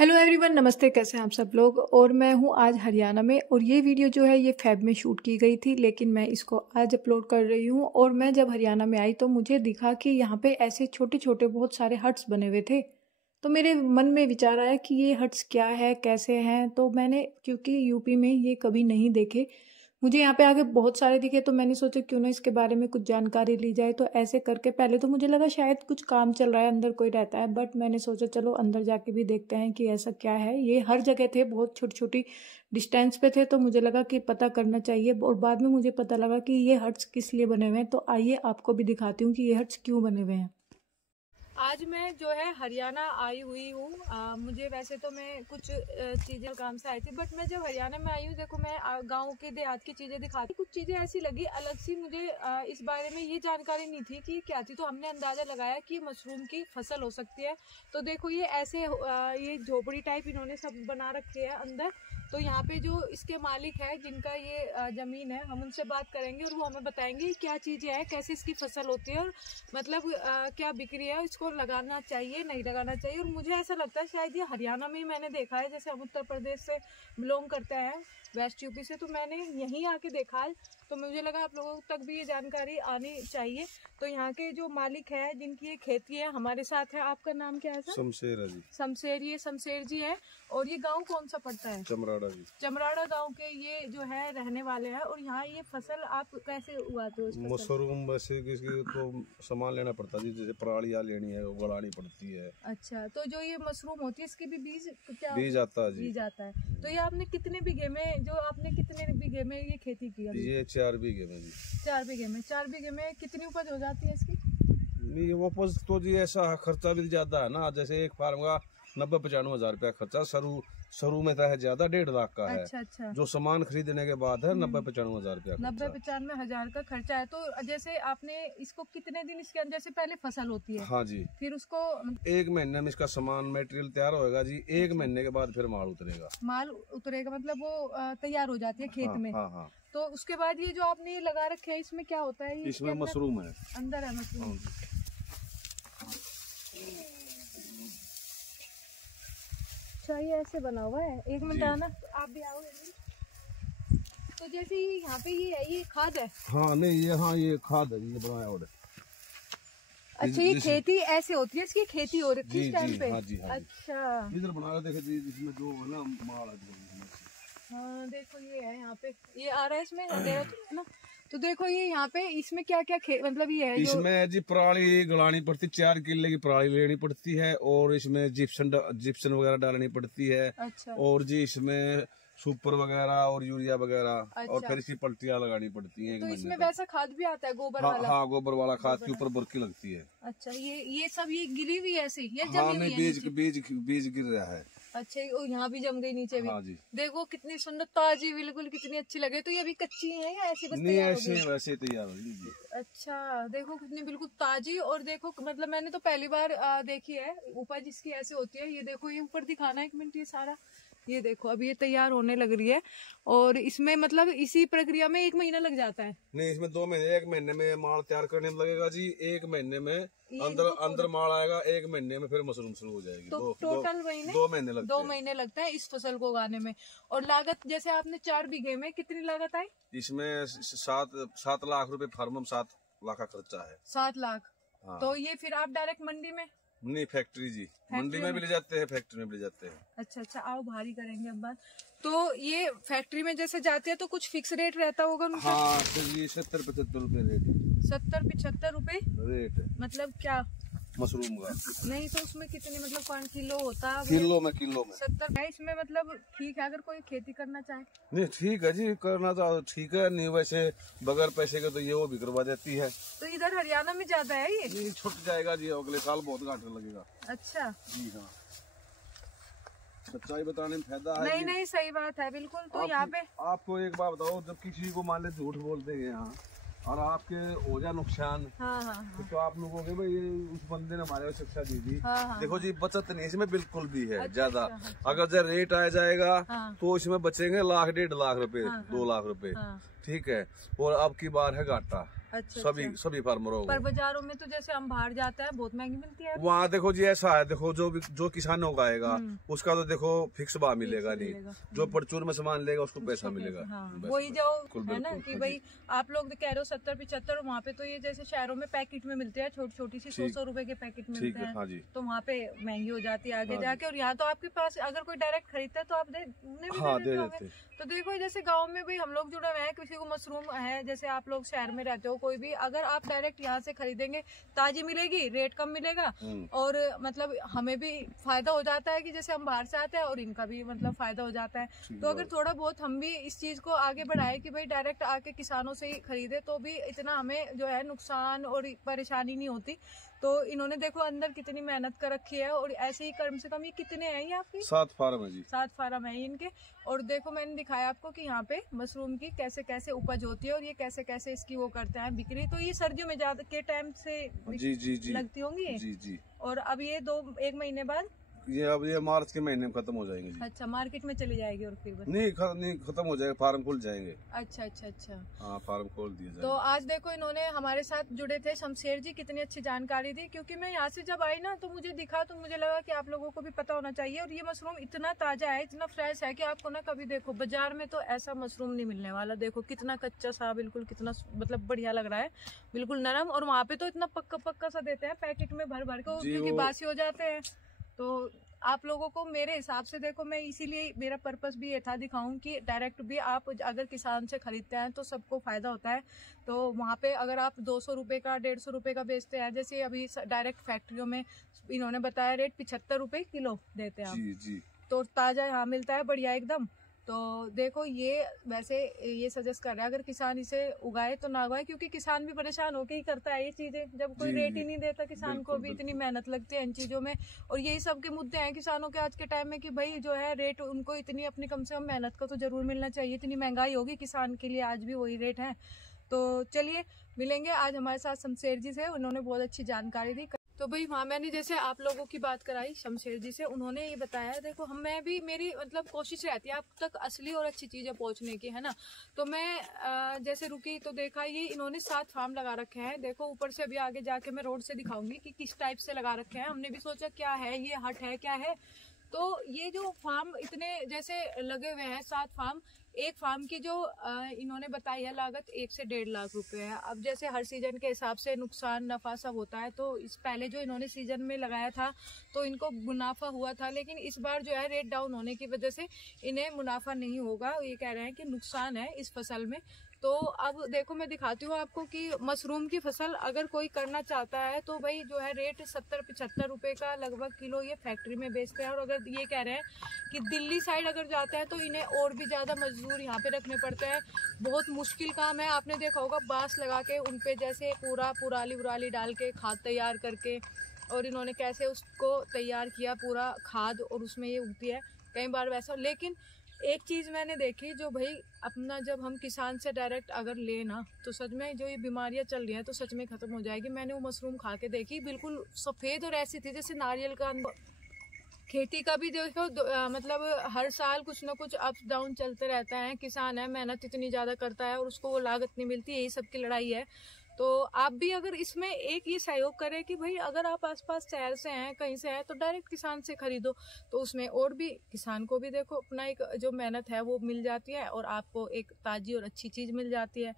Hello everyone, नमस्ते। कैसे हैं आप सब लोग। और मैं हूं आज हरियाणा में और ये वीडियो जो है ये फेब में शूट की गई थी, लेकिन मैं इसको आज अपलोड कर रही हूं। और मैं जब हरियाणा में आई तो मुझे दिखा कि यहाँ पे ऐसे छोटे छोटे बहुत सारे हट्स बने हुए थे। तो मेरे मन में विचार आया कि ये हट्स क्या है, कैसे हैं। तो मैंने, क्योंकि यूपी में ये कभी नहीं देखे, मुझे यहाँ पे आके बहुत सारे दिखे, तो मैंने सोचा क्यों ना इसके बारे में कुछ जानकारी ली जाए। तो ऐसे करके पहले तो मुझे लगा शायद कुछ काम चल रहा है, अंदर कोई रहता है, बट मैंने सोचा चलो अंदर जाके भी देखते हैं कि ऐसा क्या है। ये हर जगह थे, बहुत छोटी छोटी डिस्टेंस पे थे, तो मुझे लगा कि पता करना चाहिए। और बाद में मुझे पता लगा कि ये हट्स किस लिए बने हुए हैं। तो आइए आपको भी दिखाती हूँ कि ये हट्स क्यों बने हुए हैं। आज मैं जो है हरियाणा आई हुई हूँ। मुझे वैसे तो मैं कुछ चीज़ें काम से आई थी, बट मैं जब हरियाणा में आई हूँ, देखो मैं गांव के देहात की चीज़ें दिखाती, कुछ चीज़ें ऐसी लगी अलग सी। मुझे इस बारे में ये जानकारी नहीं थी कि क्या थी, तो हमने अंदाज़ा लगाया कि मशरूम की फसल हो सकती है। तो देखो ये ऐसे ये झोपड़ी टाइप इन्होंने सब बना रखे है अंदर। तो यहाँ पे जो इसके मालिक है, जिनका ये ज़मीन है, हम उनसे बात करेंगे और वो हमें बताएंगे क्या चीज़ें है, कैसे इसकी फसल होती है, और मतलब क्या बिक्री है, इसको लगाना चाहिए नहीं लगाना चाहिए। और मुझे ऐसा लगता है शायद ये हरियाणा में ही मैंने देखा है। जैसे हम उत्तर प्रदेश से बिलोंग करते हैं, वेस्ट यूपी से, तो मैंने यहीं आके देखा है। तो मुझे लगा आप लोगों तक भी ये जानकारी आनी चाहिए। तो यहाँ के जो मालिक है, जिनकी ये खेती है, हमारे साथ है। आपका नाम क्या है सर? शमशेर है जी। शमशेर, ये शमशेर जी है। और ये गांव कौन सा पड़ता है? चमराड़ा जी। चमराड़ा गांव के ये जो है रहने वाले हैं। और यहाँ ये फसल आप कैसे उगाते हो? मशरूम वैसे किसी तो सामान लेना पड़ता है जी, जैसे परालियाँ लेनी है, उगानी पड़ती है। अच्छा, तो जो ये मशरूम होती है, इसके भी बीज क्या? बीज आता है जी। बीज आता है। तो ये आपने कितने बीघे में, जो आपने कितने बीघे में ये खेती की है? ये 4 बीघे में जी। 4 बीघे में। 4 बीघे में कितनी उपज हो जाती है इसकी? नहीं उपज तो जी ऐसा खर्चा भी ज्यादा है ना, जैसे एक फार्म का 90-95 हजार रुपया खर्चा शुरू में तो है ज्यादा, 1.5 लाख का है। अच्छा। जो सामान खरीदने के बाद है 90-95 हजार रुपया। 90-95 हजार का खर्चा है। तो जैसे आपने इसको कितने दिन इसके अंदर, जैसे पहले फसल होती है? हाँ जी। फिर उसको 1 महीने में इसका सामान मटेरियल तैयार होएगा जी। 1 महीने के बाद फिर माल उतरेगा। माल उतरेगा मतलब वो तैयार हो जाती है खेत में। हाँ। तो उसके बाद ये जो आपने ये लगा रखे है, इसमें क्या होता है? इसमें मशरूम है, अंदर है मशरूम। अच्छा, ये ऐसे बना हुआ है। एक मिनट आना, आप भी आओ। तो जैसे यहाँ पे ये है, ये खाद है? हाँ नहीं ये खाद है, ये बनाया और अच्छा, ये खेती ऐसे होती है, इसकी खेती हो रही है इस टाइम पे? हाँ जी। अच्छा, इधर बना रहे देखे जी, जिसमें जो है ना माल है। हाँ देखो ये है, यहाँ पे ये आ रहा है इसमें अंधेरा तो ना। तो देखो ये यहाँ पे इसमें क्या क्या मतलब ये है, इसमें जी पराली गलानी पड़ती, 4 किले की पराली लेनी पड़ती है, और इसमें जिप्सन वगैरह डालनी पड़ती है। अच्छा। और जी इसमें सुपर वगैरह और यूरिया वगैरह। अच्छा। और फिर इसकी पल्टियां लगानी पड़ती हैं। तो इसमें वैसा खाद भी आता है, गोबर वाला? हाँ गोबर वाला खाद के ऊपर बुरकी लगती है। अच्छा, ये सब ये गिरी हुई है ऐसी, ये हाँ जमी हुई नहीं, बीज गिर रहा है। अच्छा, यहाँ भी जम गई नीचे भी। हाँ जी। देखो कितनी सुंदर, ताजी, बिल्कुल कितनी अच्छी लगे। तो ये अभी कच्ची है या ऐसी बस नहीं, ऐसे वैसे तैयार हो गई। अच्छा, देखो कितनी बिल्कुल ताजी। और देखो मतलब मैंने तो पहली बार देखी है उपज इसकी ऐसे होती है। ये देखो, ये ऊपर दिखाना 1 मिनट, ये सारा ये देखो अभी ये तैयार होने लग रही है। और इसमें मतलब इसी प्रक्रिया में 1 महीना लग जाता है? नहीं, इसमें 2 महीने, 1 महीने में माल तैयार करने में लगेगा जी। 1 महीने में अंदर माल आएगा, 1 महीने में फिर मशरूम शुरू हो जाएगी। तो टोटल महीने 2 महीने लगते 2 महीने लगता है इस फसल को उगाने में। और लागत, जैसे आपने 4 बीघे में कितनी लागत आई? इसमें 7 लाख रुपए फार्म में, 7 लाख का खर्चा है। 7 लाख। हाँ। तो ये फिर आप डायरेक्ट मंडी में? नहीं, फैक्ट्री जी। मंडी में भी ले जाते हैं, फैक्ट्री में भी ले जाते हैं। अच्छा, आओ भारी करेंगे अब बात। तो ये फैक्ट्री में जैसे जाते हैं तो कुछ फिक्स रेट रहता होगा उनका? हाँ, तो ये 70-75 रुपए रेट। 70-75 रुपए रेट मतलब क्या? मशरूम का नहीं, तो उसमें कितने मतलब 5 किलो होता है? किलो में 70 है इसमें। मतलब ठीक है अगर कोई खेती करना चाहे? नहीं ठीक है जी, करना तो ठीक है। नहीं वैसे बगैर पैसे के तो ये वो भी करवा देती है। तो इधर हरियाणा में ज्यादा है ये? छूट जाएगा जी, अगले साल बहुत घाटा लगेगा। अच्छा जी हाँ, सच्चाई बताने में फायदा है। नहीं सही बात है बिल्कुल। तो यहाँ पे आपको एक बात बताओ, जब किसी को मान ले झूठ बोलते हैं यहाँ और आपके हो जाए नुकसान, हाँ। तो आप लोगों के भाई ये उस बंदे ने हमारे शिक्षा दी थी। हाँ। देखो जी, बचत नहीं इसमें बिल्कुल भी है ज्यादा। अच्छा। अगर जब रेट आ जाएगा तो इसमें बचेंगे 1 लाख 1.5 लाख रुपए, 2 लाख रुपए। ठीक है। और अब की बार है घाटा। अच्छा, सभी फार्मरों पर को। बाजारों में तो जैसे हम बाहर जाते हैं बहुत महंगी मिलती है। वहाँ देखो जी ऐसा है, देखो जो किसान उगाएगा उसका तो देखो फिक्स भाव मिलेगा नहीं, जो परचून में सामान लेगा उसको पैसा मिलेगा। हाँ, वही जो है ना कि भाई आप लोग कह रहे हो 70-75, वहाँ पे तो ये जैसे शहरों में पैकेट में मिलते हैं, छोटी छोटी सी 100 रुपए के पैकेट मिलते हैं। हाँ जी। तो वहाँ पे महंगी हो जाती है आगे जाके, और यहाँ तो आपके पास अगर कोई डायरेक्ट खरीदता है तो आप दे देते। तो देखो जैसे गाँव में भी हम लोग जुड़े हुए हैं, किसी को मशरूम है, जैसे आप लोग शहर में रहते हो कोई भी, अगर आप डायरेक्ट यहाँ से खरीदेंगे ताजी मिलेगी, रेट कम मिलेगा, और मतलब हमें भी फायदा हो जाता है कि जैसे हम बाहर से आते हैं, और इनका भी मतलब फायदा हो जाता है। तो अगर थोड़ा बहुत हम भी इस चीज को आगे बढ़ाए कि भाई डायरेक्ट आके किसानों से ही खरीदे, तो भी इतना हमें जो है नुकसान और परेशानी नहीं होती। तो इन्होंने देखो अंदर कितनी मेहनत कर रखी है, और ऐसे ही कम से कम ये कितने हैं ये आपकी? 7 फार्म है जी। 7 फार्म है इनके। और देखो मैंने दिखाया आपको कि यहाँ पे मशरूम की कैसे कैसे उपज होती है, और ये कैसे कैसे इसकी वो करते हैं बिक्री। तो ये सर्दियों में ज्यादा के टाइम से जी लगती होंगी जी। और अब ये 1 महीने बाद अब ये मार्च के महीने में खत्म हो जाएंगे जी। अच्छा, मार्केट में चली जाएगी और फिर नहीं खत्म हो जाएगा, फार्म खुल जाएंगे। अच्छा। हाँ, फार्म खोल दिए जाएंगे। तो आज देखो इन्होंने हमारे साथ जुड़े थे शमशेर जी, कितनी अच्छी जानकारी दी, क्योंकि मैं यहाँ से जब आई ना तो मुझे दिखा, तो मुझे लगा कि आप लोगों को भी पता होना चाहिए। और ये मशरूम इतना ताजा है, इतना फ्रेश है कि आपको ना कभी देखो बाजार में तो ऐसा मशरूम नहीं मिलने वाला। देखो कितना कच्चा सा, बिल्कुल कितना मतलब बढ़िया लग रहा है, बिल्कुल नरम। और वहाँ पे तो इतना पक्का सा देते हैं पैकेट में भर भर के, क्योंकि बासी हो जाते हैं। तो आप लोगों को मेरे हिसाब से देखो, मैं इसीलिए मेरा पर्पस भी ये था दिखाऊं कि डायरेक्ट भी आप अगर किसान से खरीदते हैं तो सबको फायदा होता है। तो वहाँ पे अगर आप 200 रुपए का 150 रुपए का बेचते हैं, जैसे अभी डायरेक्ट फैक्ट्रियों में इन्होंने बताया रेट 75 रुपए किलो देते हैं जी। तो ताजा यहाँ मिलता है बढ़िया एकदम। तो देखो ये वैसे ये सजेस्ट कर रहा है अगर किसान इसे उगाए तो ना उगाए, क्योंकि किसान भी परेशान होके ही करता है ये चीजें, जब कोई रेट ही नहीं देता किसान को भी इतनी मेहनत लगती है इन चीजों में। और यही सब के मुद्दे हैं किसानों के आज के टाइम में कि भाई जो है रेट उनको इतनी अपनी कम से कम मेहनत का तो जरूर मिलना चाहिए। इतनी महंगाई होगी किसान के लिए, आज भी वही रेट है। तो चलिए मिलेंगे आज हमारे साथ शमशेर जी से, उन्होंने बहुत अच्छी जानकारी दी। तो भाई वहाँ मैंने जैसे आप लोगों की बात कराई शमशेर जी से, उन्होंने ये बताया देखो मैं भी मेरी मतलब कोशिश रहती है आप तक असली और अच्छी चीजें पहुंचने की, है ना। तो मैं जैसे रुकी तो देखा ये इन्होंने 7 फार्म लगा रखे हैं। देखो ऊपर से अभी आगे जाके मैं रोड से दिखाऊंगी कि किस टाइप से लगा रखे हैं। हमने भी सोचा क्या है ये, हट है क्या है। तो ये जो फार्म इतने जैसे लगे हुए हैं 7 फार्म, एक फार्म की जो इन्होंने बताई है लागत 1 से 1.5 लाख रुपए है। अब जैसे हर सीजन के हिसाब से नुकसान नफा सब होता है, तो इस पहले जो इन्होंने सीजन में लगाया था तो इनको मुनाफा हुआ था, लेकिन इस बार जो है रेट डाउन होने की वजह से इन्हें मुनाफा नहीं होगा। ये कह रहे हैं कि नुकसान है इस फसल में। तो अब देखो मैं दिखाती हूँ आपको कि मशरूम की फसल अगर कोई करना चाहता है तो भाई जो है रेट 70-75 रुपए का लगभग किलो ये फैक्ट्री में बेचते हैं। और अगर ये कह रहे हैं कि दिल्ली साइड अगर जाते हैं तो इन्हें और भी ज़्यादा मजदूर यहाँ पे रखने पड़ते हैं, बहुत मुश्किल काम है। आपने देखा होगा बांस लगा के उन पे जैसे पूरा पुराली डाल के खाद तैयार करके, और इन्होंने कैसे उसको तैयार किया पूरा खाद, और उसमें ये उगती है कई बार वैसा। लेकिन एक चीज़ मैंने देखी जो भाई अपना जब हम किसान से डायरेक्ट अगर ले ना तो सच में जो ये बीमारियां चल रही हैं तो सच में ख़त्म हो जाएगी। मैंने वो मशरूम खा के देखी, बिल्कुल सफ़ेद और ऐसी थी जैसे नारियल का। खेती का भी देखो मतलब हर साल कुछ ना कुछ अप डाउन चलते रहता है। किसान है, मेहनत इतनी ज़्यादा करता है और उसको वो लागत नहीं मिलती, यही सब की लड़ाई है। तो आप भी अगर इसमें एक ये सहयोग करें कि भाई अगर आप आसपास शहर से हैं कहीं से हैं तो डायरेक्ट किसान से खरीदो, तो उसमें और भी किसान को भी देखो अपना एक जो मेहनत है वो मिल जाती है और आपको एक ताज़ी और अच्छी चीज़ मिल जाती है।